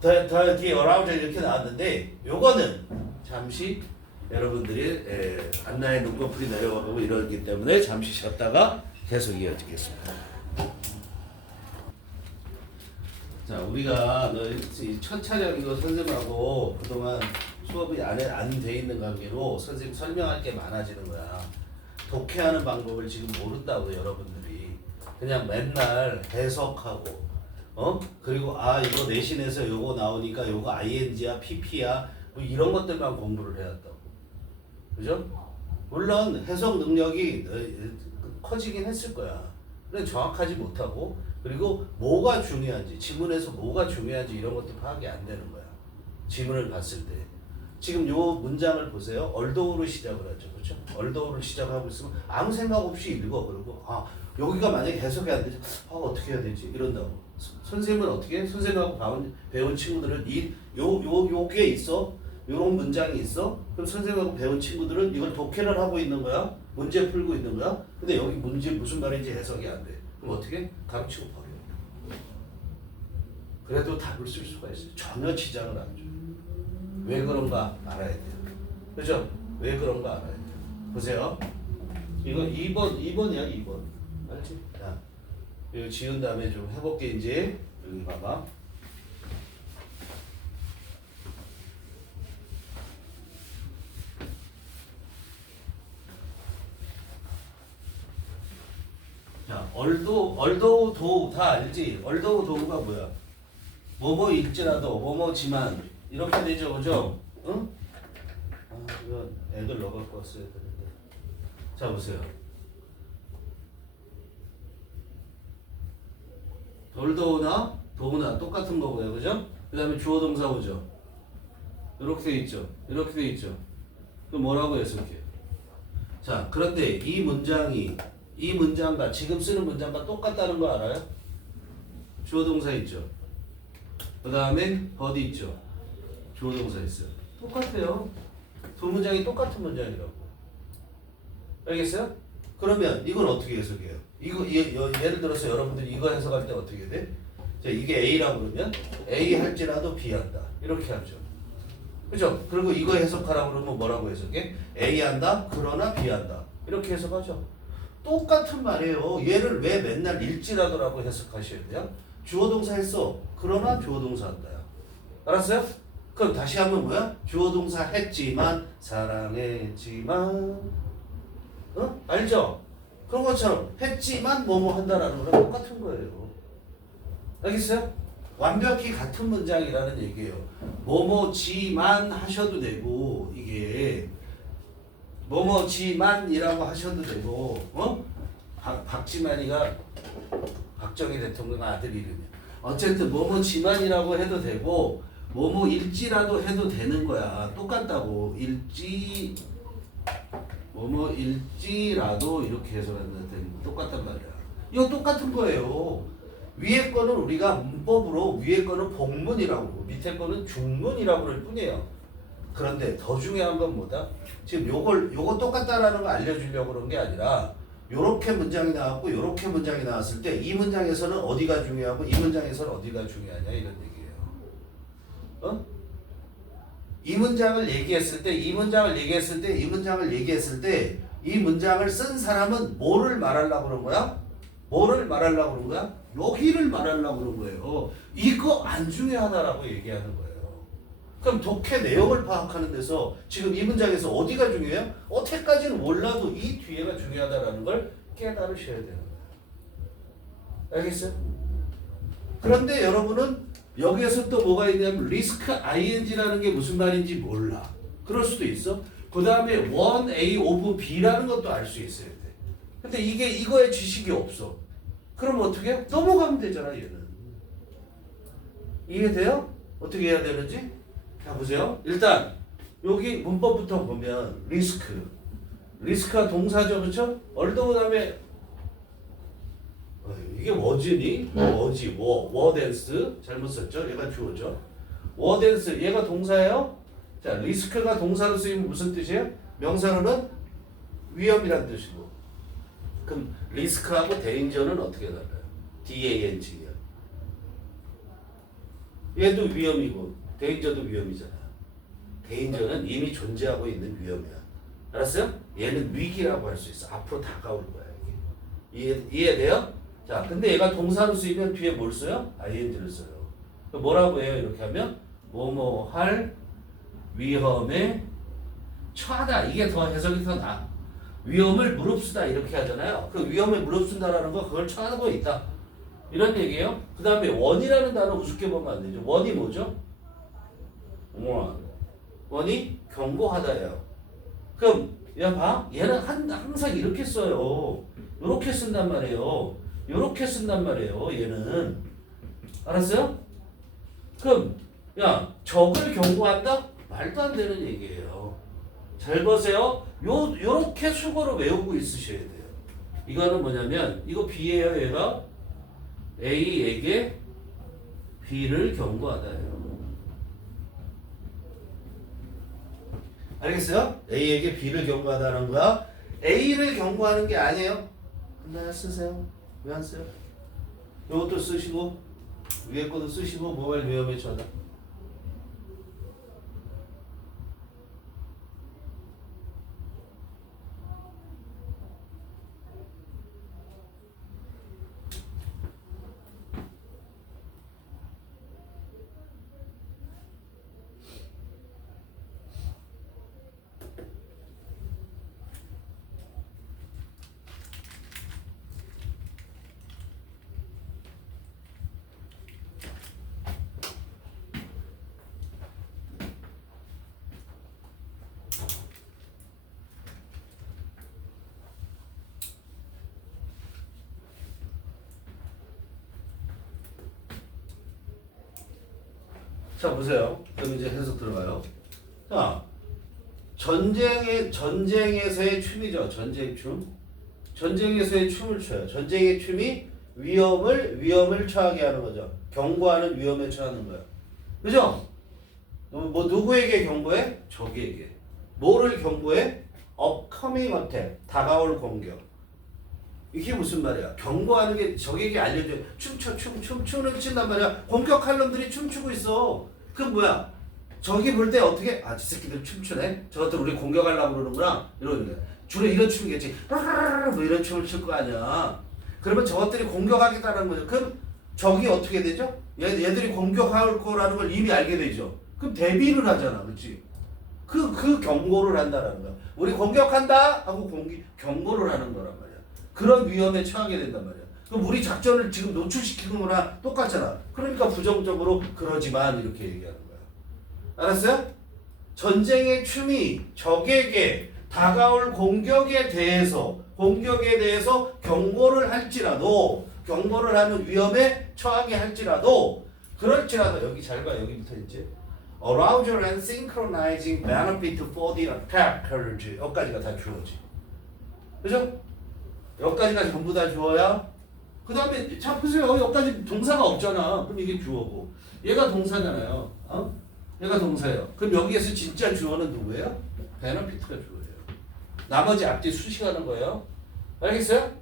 the arousal 이렇게 나왔는데 요거는 잠시 여러분들이 안나의 눈꺼풀이 내려가고 이러기 때문에 잠시 쉬었다가 계속 이어지겠습니다. 자, 우리가 첫 차례 이거 선생님하고 그동안 수업이 안 돼 있는 관계로 선생님 설명할 게 많아지는 거야. 독해하는 방법을 지금 모른다고 여러분들이 그냥 맨날 해석하고 그리고 이거 내신에서 요거 나오니까 요거 ing야 pp야 뭐 이런 것들만 공부를 해왔다고. 그죠? 물론 해석 능력이 커지긴 했을 거야. 근데 정확하지 못하고 그리고 뭐가 중요한지 지문에서 뭐가 중요한지 이런 것도 파악이 안 되는 거야. 지문을 봤을 때. 지금 요 문장을 보세요. 얼도우로 시작을 하죠. 그렇죠? 얼도우를 시작하고 있으면 아무 생각 없이 읽어. 그리고 여기가 만약에 해석이 안 되지. 어떻게 해야 되지? 이런다고. 선생님은 어떻게? 선생님하고 배운 친구들은 요게 있어. 요런 문장이 있어. 그럼 선생님하고 배운 친구들은 이걸 독해를 하고 있는 거야. 문제 풀고 있는 거야. 근데 여기 문제 무슨 말인지 해석이 안 돼. 그럼 어떻게? 가르치고 버려. 그래도 답을 쓸 수가 있어요. 전혀 지장을 안 줘. 왜 그런가 알아야 돼요. 그죠? 왜 그런가 알아야 돼요. 보세요. 이거 2번이야 2번. 알지? 자, 이거 지운 다음에 좀 해볼게 이제. 여기 봐봐. 자, 얼도우 도우 다 알지? 얼도우 도우가 뭐야? 뭐뭐일지라도 뭐뭐지만 이렇게 되죠, 그죠? 응? 이거 애들 넣어갖고 왔어야 되는데. 자, 보세요. 얼도우나 도우나 똑같은 거고요, 그죠? 그 다음에 주어 동사 오죠. 이렇게 돼 있죠. 이렇게 돼 있죠. 그럼 뭐라고 해석해? 자, 그런데 이 문장과 지금 쓰는 문장과 똑같다는 거 알아요? 주어 동사 있죠. 그 다음에 어디 있죠? 주어 동사 있어요. 똑같아요. 두 문장이 똑같은 문장이라고. 알겠어요? 그러면 이건 어떻게 해석해요? 이거 예를 들어서 여러분들이 이거 해석할 때 어떻게 해야 돼? 자, 이게 A라고 그러면 A 할지라도 B 한다. 이렇게 하죠. 그죠? 그리고 이거 해석하라고 그러면 뭐라고 해석해? A 한다? 그러나 B 한다. 이렇게 해석하죠. 똑같은 말이에요. 얘를 왜 맨날 일지라도라고 해석하셔야 돼요? 주어 동사 했어. 그러나 주어 동사 한다. 알았어요? 그럼 다시 하면 뭐야? 주어 동사 했지만 사랑했지만 알죠? 그런 것처럼 했지만 뭐뭐 한다라는 거랑 똑같은 거예요. 알겠어요? 완벽히 같은 문장이라는 얘기예요. 뭐뭐지만 하셔도 되고 이게 뭐뭐지만이라고 하셔도 되고 박지만이가 박정희 대통령 아들 이름이야. 어쨌든 뭐뭐지만이라고 해도 되고 뭐뭐일지라도 해도 되는 거야. 똑같다고. 일지 뭐뭐일지라도 이렇게 해석하면 되는 거 똑같단 말이야. 이거 똑같은 거예요. 위에 거는 우리가 문법으로 위에 거는 복문이라고 그러고 밑에 거는 중문이라고 그럴 뿐이에요. 그런데 더 중요한 건 뭐다? 지금 요거 똑같다라는 거 알려주려고 그런 게 아니라 요렇게 문장이 나왔고 요렇게 문장이 나왔을 때 이 문장에서는 어디가 중요하고 이 문장에서는 어디가 중요하냐 이런 얘기예요. 이 문장을 얘기했을 때 이 문장을 얘기했을 때 이 문장을 얘기했을 때 이 문장을 쓴 사람은 뭐를 말하려고 그런 거야? 뭐를 말하려고 그런 거야? 여기를 말하려고 그런 거예요. 이거 안 중요하다라고 얘기하는 거예요. 그럼 독해 내용을 파악하는 데서 지금 이 문장에서 어디가 중요해요? 어떻게까지는 몰라도 이 뒤에가 중요하다라는 걸 깨달으셔야 되는 거예요. 알겠어요? 그런데 여러분은 여기에서 또 뭐가 있냐면 리스크 ing라는 게 무슨 말인지 몰라. 그럴 수도 있어. 그 다음에 1A of B라는 것도 알 수 있어야 돼. 근데 이거에 지식이 없어. 그럼 어떻게 해? 넘어가면 되잖아 얘는. 이해돼요? 어떻게 해야 되는지? 자 보세요. 일단 여기 문법부터 보면 리스크가 동사죠. 그렇죠? 얼더 그 다음에 이게 워즈니? 워댄스 잘못 썼죠? 얘가 주어죠. 워댄스 얘가 동사예요. 자 리스크가 동사로 쓰이면 무슨 뜻이에요? 명사로는 위험이란 뜻이고. 그럼 리스크하고 데인저는 어떻게 달라요? DANG요. 얘도 위험이고 데인저도 위험이잖아. 데인저는 이미 존재하고 있는 위험이야. 알았어요? 얘는 위기라고 할 수 있어. 앞으로 다가올 거야 이게. 이해돼요? 자, 근데 얘가 동사로 쓰이면 뒤에 뭘 써요? ing를 써요. 뭐라고 해요? 이렇게 하면 뭐뭐 할 위험에 처하다. 이게 더 해석이 더 나아. 위험을 무릅쓰다 이렇게 하잖아요. 그 위험에 무릅쓴다라는 거 그걸 처하고 있다. 이런 얘기예요. 그 다음에 원이라는 단어 우습게 보면 안 되죠. 원이 뭐죠? 원이 경고하다예요. 그럼 야 봐. 얘는 항상 이렇게 써요. 이렇게 쓴단 말이에요. 이렇게 쓴단 말이에요. 얘는. 알았어요? 그럼 야 적을 경고한다? 말도 안 되는 얘기예요. 잘 보세요. 요렇게 수고로 외우고 있으셔야 돼요. 이거는 뭐냐면 이거 B예요. 얘가 A에게 B를 경고하다예요. 알겠어요? A에게 B를 경고하다는 거야. A를 경고하는 게 아니에요. 근데 쓰세요. 왜 안 써요? 이것도 쓰시고 위에 것도 쓰시고 모바일 위험에 처하다. 자 보세요. 그럼 이제 해석 들어가요. 자 전쟁에서의 춤이죠. 전쟁 춤. 전쟁에서의 춤을 춰요. 전쟁의 춤이 위험을 처하게 하는 거죠. 경고하는 위험에 처하는 거예요. 그죠? 뭐 누구에게 경고해? 적에게. 뭐를 경고해? upcoming attack. 다가올 공격. 이게 무슨 말이야? 경고하는 게 적에게 알려줘. 춤추는 춘단 말이야. 공격할 놈들이 춤추고 있어. 그 뭐야? 적이 볼 때 어떻게? 아, 저 새끼들 춤추네? 저것들 우리 공격하려고 그러는구나? 이러는 거야. 주로 이런 춤이겠지. 뭐 이런 춤을 출 거 아니야. 그러면 저것들이 공격하겠다는 거죠. 그럼 적이 어떻게 되죠? 얘들이 공격할 거라는 걸 이미 알게 되죠. 그럼 대비를 하잖아. 그렇지? 그 경고를 한다라는 거야. 우리 공격한다 하고 경고를 하는 거란 말이야. 그런 위험에 처하게 된단 말이야. 그럼 우리 작전을 지금 노출시키는 거나 똑같잖아. 그러니까 부정적으로 그러지만 이렇게 얘기하는 거야. 알았어요? 전쟁의 춤이 적에게 다가올 공격에 대해서 경고를 할지라도, 경고를 하는 위험에 처하게 할지라도, 그럴지라도 여기 잘 봐. 여기부터 이제 arousal and synchronizing benefit for the attackers. 여기까지가 다 주어지. 그죠? 여기까지가 전부 다 주어야. 그 다음에 자 보세요. 여기까지 동사가 없잖아. 그럼 이게 주어고 얘가 동사잖아요. 얘가 동사예요. 그럼 여기에서 진짜 주어는 누구예요? benefit가 주어예요. 나머지 앞뒤 수식하는 거예요. 알겠어요?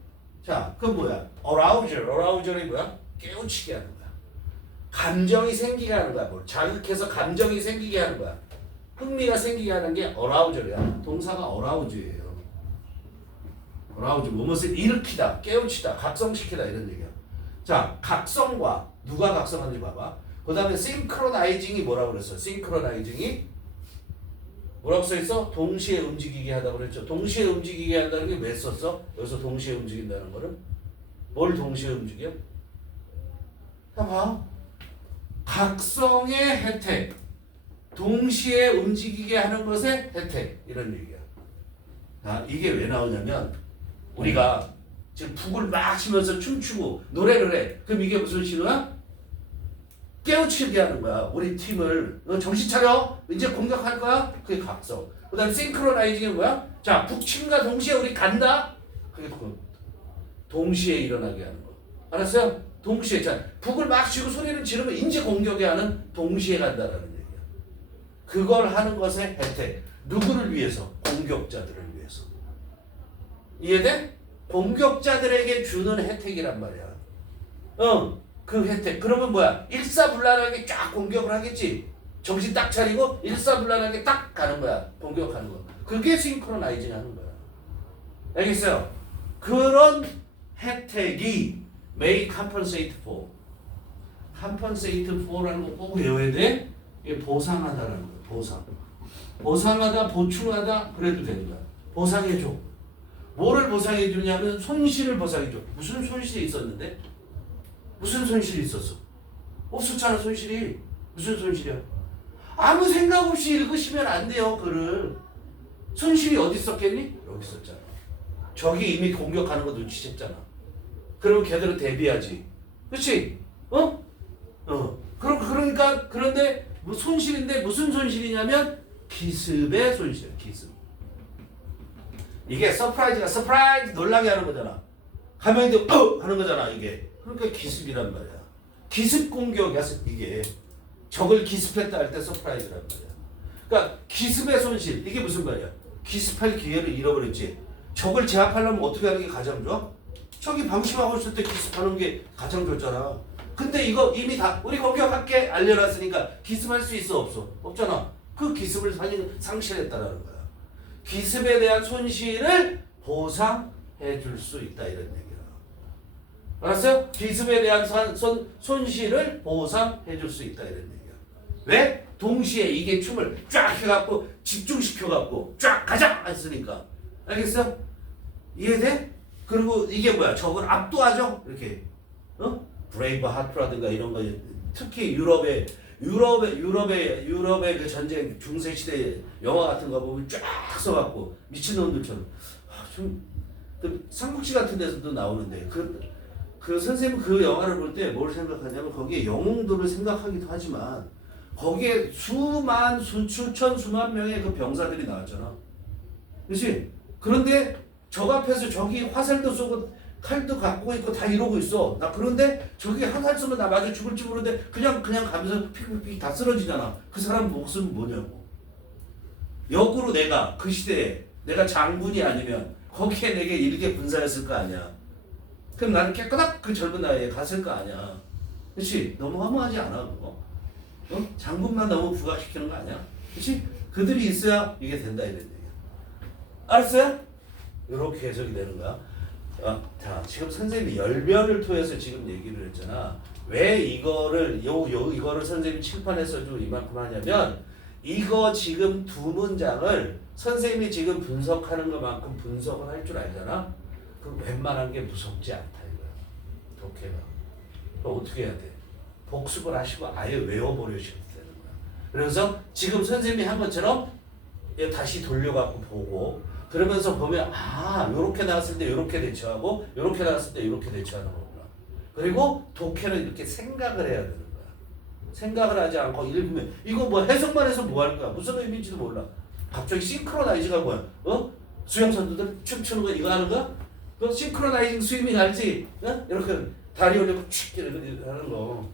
자, 그건 뭐야? arousal이 뭐야? 깨우치게 하는 거야. 감정이 생기게 하는 거야. 뭘 자극해서 감정이 생기게 하는 거야. 흥미가 생기게 하는 게 arousal이야. 동사가 arouse예요. arouse, 무엇을 일으키다, 깨우치다, 각성시키다 이런 얘기야. 자, 각성과 누가 각성하는지 봐봐. 그 다음에 synchronizing이 뭐라고 그랬어? synchronizing이 뭐라고 써있어? 동시에 움직이게 하다고 그랬죠. 동시에 움직이게 한다는 게 왜 썼어? 여기서 동시에 움직인다는 거는? 뭘 동시에 움직여? 자, 봐. 각성의 혜택. 동시에 움직이게 하는 것의 혜택. 이런 얘기야. 자, 이게 왜 나오냐면 우리가 지금 북을 막 치면서 춤추고 노래를 해. 그럼 이게 무슨 신호야? 깨우치게 하는 거야. 우리 팀을. 너 정신 차려. 이제 공격할 거야. 그게 각성. 그 다음에 싱크로나이징이 뭐야? 자, 북침과 동시에 우리 간다. 그게 동시에 일어나게 하는 거. 알았어요? 동시에. 자, 북을 막 치고 소리를 지르면 인제 공격에 하는 동시에 간다라는 얘기야. 그걸 하는 것의 혜택. 누구를 위해서? 공격자들을 위해서. 이해돼? 공격자들에게 주는 혜택이란 말이야. 그 혜택. 그러면 뭐야? 일사불란하게 쫙 공격을 하겠지. 정신 딱 차리고 일사불란하게 딱 가는 거야. 공격하는 거. 그게 싱크로나이징 하는 거야. 알겠어요? 그런 혜택이 may compensate for. compensate for라는 거 꼭 외워야 돼. 이게 보상하다라는 거야. 보상. 보상하다, 보충하다 그래도 되는 거야. 보상해줘. 뭐를 보상해 주냐면 손실을 보상해 줘. 무슨 손실이 있었는데? 무슨 손실이 있었어? 없었잖아. 손실이. 무슨 손실이야? 아무 생각 없이 읽으시면 안 돼요. 글을. 손실이 어디 있었겠니? 여기 있었잖아. 적이 이미 공격하는 거 눈치챘잖아. 그러면 걔들은 대비하지. 그렇지? 그러니까 그런데 뭐 손실인데 무슨 손실이냐면 기습의 손실. 기습. 이게 서프라이즈 놀라게 하는 거잖아. 가만히 하는 거잖아 이게. 그러니까 기습이란 말이야. 기습 공격이야 이게. 적을 기습했다 할 때 서프라이즈란 말이야. 그러니까 기습의 손실 이게 무슨 말이야? 기습할 기회를 잃어버렸지. 적을 제압하려면 어떻게 하는 게 가장 좋아? 적이 방심하고 있을 때 기습하는 게 가장 좋잖아. 근데 이거 이미 다 우리 공격할게 알려놨으니까 기습할 수 있어 없어? 없잖아. 그 기습을 상실했다라는 거야. 기습에 대한 손실을 보상해 줄 수 있다 이런 얘기야. 알았어요? 기습에 대한 손실을 보상해 줄 수 있다 이런 얘기야. 왜? 동시에 이게 춤을 쫙 해갖고 집중시켜갖고 쫙 가자 했으니까. 알겠어? 이해돼? 그리고 이게 뭐야? 적을 압도하죠? 이렇게. 브레이브 하트라든가 이런 거 특히 유럽의 그 전쟁 중세시대 영화 같은 거 보면 쫙 써갖고 미친놈들처럼 그 삼국지 같은 데서도 나오는데 그 선생님 그 영화를 볼 때 뭘 생각하냐면 거기에 영웅들을 생각하기도 하지만 거기에 수천 수만 명의 그 병사들이 나왔잖아. 그렇지? 그런데 적 앞에서 적이 화살도 쏘고 칼도 갖고 있고 다 이러고 있어. 나 그런데 저기 한 살 쓰면 나 맞아 죽을지 모르는데 그냥 가면서 픽픽픽 다 쓰러지잖아. 그 사람 목숨은 뭐냐고. 역으로 내가 그 시대에 내가 장군이 아니면 거기에 내게 일개 군사였을 거 아니야. 그럼 나는 깨끗하게 그 젊은 나이에 갔을 거 아니야. 그렇지? 너무 허무하지 않아 그거? 어? 장군만 너무 부각시키는 거 아니야? 그렇지? 그들이 있어야 이게 된다 이런 얘기야. 알았어요? 이렇게 해석이 되는 거야. 자, 지금 선생님이 열변을 토해서 지금 얘기를 했잖아. 왜 이거를 이거를 선생님이 칠판에서 좀 이만큼 하냐면 이거 지금 두 문장을 선생님이 지금 분석하는 것만큼 분석을 할 줄 알잖아. 그럼 웬만한 게 무섭지 않다 이거야. 독해가. 그럼 어떻게 해야 돼? 복습을 하시고 아예 외워버리셔도 되는 거야. 그래서 지금 선생님이 한 것처럼 다시 돌려갖고 보고 그러면서 보면 요렇게 나왔을 때 요렇게 대처하고 요렇게 나왔을 때 요렇게 대처하는 거구나. 그리고 독해는 이렇게 생각을 해야 되는 거야. 생각을 하지 않고 읽으면 이거 뭐 해석만 해서 뭐 하는 거야. 무슨 의미인지도 몰라. 갑자기 싱크로나이즈가 뭐야? 수영 선수들 춤추는 거 이거 하는 거야? 그 싱크로나이징 스위밍 알지? 이렇게 다리 올리고 칙 이렇게 하는 거.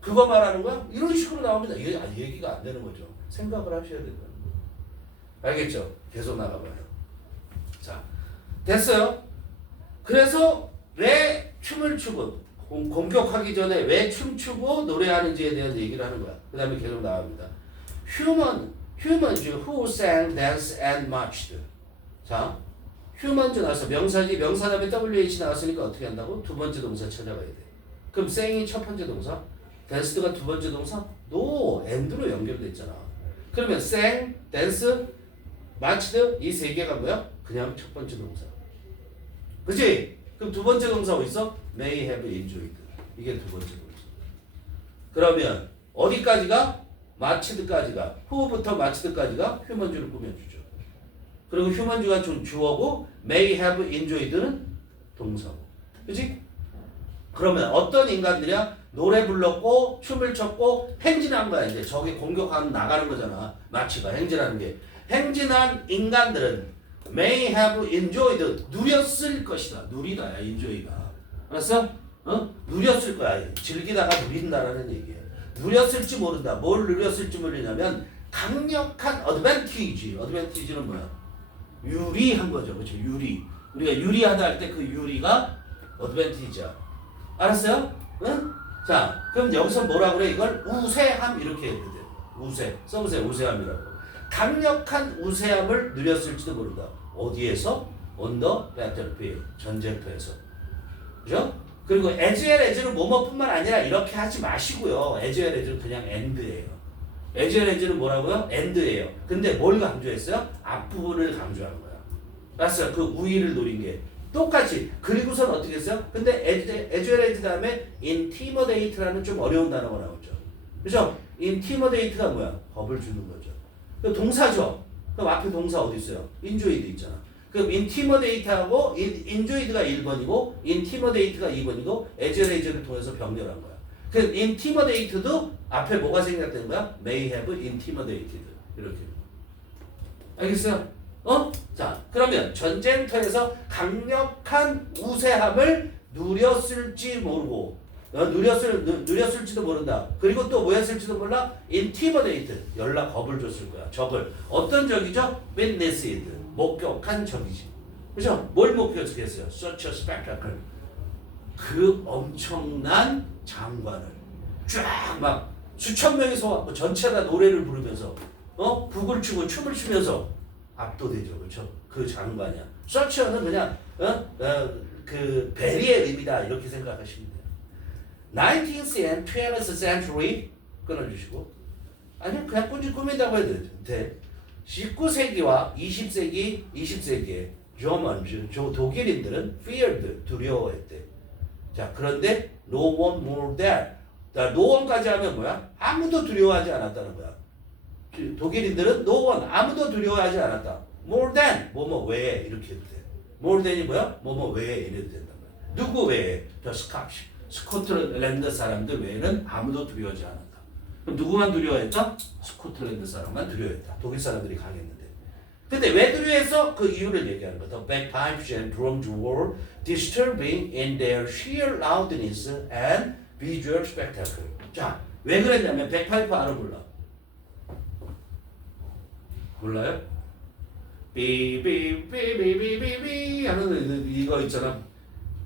그거 말하는 거야? 이런 식으로 나오면 이게 얘기가 안 되는 거죠. 생각을 하셔야 된다. 알겠죠? 계속 나가봐요. 자, 됐어요. 그래서 왜 춤을 추고 공격하기 전에 왜 춤추고 노래하는지에 대한 얘기를 하는 거야. 그 다음에 계속 나갑니다. humans who sang, danced and marched. 자, humans 나와서 명사지 명사 다음에 WH 나왔으니까 어떻게 한다고? 두 번째 동사 찾아가야 돼. 그럼 sing이 첫 번째 동사, danced가 두 번째 동사? No, and로 연결됐잖아. 그러면 sang, dance, marched 이 세 개가 뭐야? 그냥 첫 번째 동사. 그치? 그럼 두 번째 동사 어디 있어? may have enjoyed. 이게 두 번째 동사. 그러면 어디까지가? marched까지가. who부터 marched까지가 휴먼주를 꾸며주죠. 그리고 휴먼주가 주어고 may have enjoyed는 동사고. 그치? 그러면 어떤 인간들이야? 노래 불렀고 춤을 췄고 행진한 거야. 이제 저기 공격하면 나가는 거잖아. 마치가 행진하는 게. 행진한 인간들은 may have enjoyed 누렸을 것이다. 누리다야 enjoy가. 알았어? 누렸을 거야. 즐기다가 누린다라는 얘기예요. 누렸을지 모른다. 뭘 누렸을지 모르냐면 강력한 advantage는 뭐야? 유리한 거죠. 그렇죠? 유리. 우리가 유리하다 할 때 그 유리가 advantage야. 알았어요? 응? 자, 그럼 여기서 뭐라 그래? 이걸 우세함 이렇게 해야 돼. 우세. 써보세요. 우세함이라고. 강력한 우세함을 누렸을지도 모른다. 어디에서? On the battlefield. 전쟁터에서. 그죠? 그리고 as well as는 뭐뭐뿐만 아니라 이렇게 하지 마시고요. as well as는 그냥 and예요. as well as는 뭐라고요? and예요. 근데 뭘 강조했어요? 앞부분을 강조하는 거야. 알았어요? 그 우위를 노린 게. 똑같이. 그리고선 어떻게 했어요? 근데 as well as 다음에 intimidate라는 좀 어려운 단어가 나오죠. 그죠? intimidate가 뭐야? 겁을 주는 거죠. 동사죠. 그럼 앞에 동사 어디 있어요? enjoyed 있잖아. 그럼 intimidate하고 enjoyed가 1번이고 intimidate가 2번이고 as well as를 통해서 병렬한 거야. 그 intimidate도 앞에 뭐가 생략되는 거야? may have intimidated. 이렇게. 알겠어요? 자, 그러면 전쟁터에서 강력한 우세함을 누렸을지 모르고 누렸을지도 모른다. 그리고 또 뭐였을지도 몰라? intimidate. 연락 겁을 줬을 거야. 적을. 어떤 적이죠? witnessed. 목격한 적이지. 그죠? 뭘 목격했어요? Such a spectacle. 그 엄청난 장관을 쫙 막 수천 명이서 전체가 노래를 부르면서 북을 추고 춤을 추면서 압도되죠. 그렇죠? 그 장관이야. Such는 그냥 그 베리의 의미다 이렇게 생각하시면 돼요. 19th and 20th century 끊어주시고 아니요 그냥 꾸민다고 해도 돼. 19세기와 20세기에 Germans, 독일인들은 feared, 두려워했대. 자, 그런데 no one more than. no one까지 하면 뭐야? 아무도 두려워하지 않았다는 거야. 독일인들은 no one, 아무도 두려워하지 않았다. more than, 뭐뭐 외에 이렇게 해도 돼. more than이 뭐야? 뭐뭐 외에 이래도 된단 말이야. 누구 외에? The Scotch, 스코틀랜드 사람들 외에는 아무도 두려워하지 않았다. 그럼 누구만 두려워했다? 스코틀랜드 사람만 두려워했다. 독일 사람들이 강했는데. 근데 왜 두려워했어? 그 이유를 얘기하는 거야. The bagpipes and drums were disturbing in their sheer loudness and visual spectacle. 자, 왜 그랬냐면 백파이프 알아 몰라? 몰라요? 삐삐삐삐삐삐삐 하는 이거 있잖아.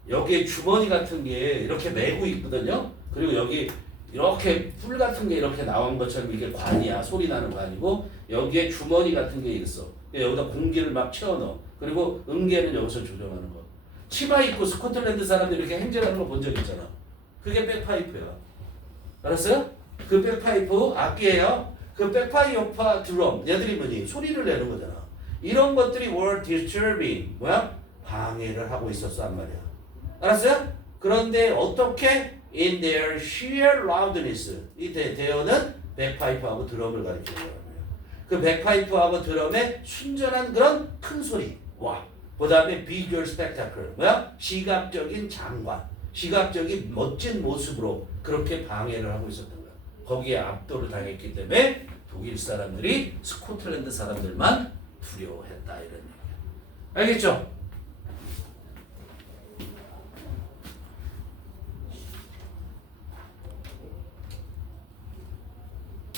여기에 주머니 같은 게 이렇게 메고 있거든요. 그리고 여기 이렇게 풀 같은 게 이렇게 나온 것처럼 이게 관이야. 소리 나는 관이고 여기에 주머니 같은 게 있어. 여기다 공기를 막 채워넣어. 그리고 음계는 여기서 조정하는 거. 치마 입고 스코틀랜드 사람들이 이렇게 행진하는 거 본 적 있잖아. 그게 백파이프야. 알았어요? 그 백파이프 악기예요. 그 백파이프 드럼 얘들이 뭐니? 소리를 내는 거잖아. 이런 것들이 were disturbing 뭐야? 방해를 하고 있었단 말이야. 알았어요? 그런데 어떻게 in their sheer loudness 이 대어는 백파이프하고 드럼을 가리키는 거예요. 그 백파이프하고 드럼의 순전한 그런 큰 소리. 와. 그 다음에 visual spectacle 뭐야? 시각적인 장관. 시각적인 멋진 모습으로 그렇게 방해를 하고 있었던 거야. 거기에 압도를 당했기 때문에 독일 사람들이 스코틀랜드 사람들만 두려워했다 이런 얘기야. 알겠죠?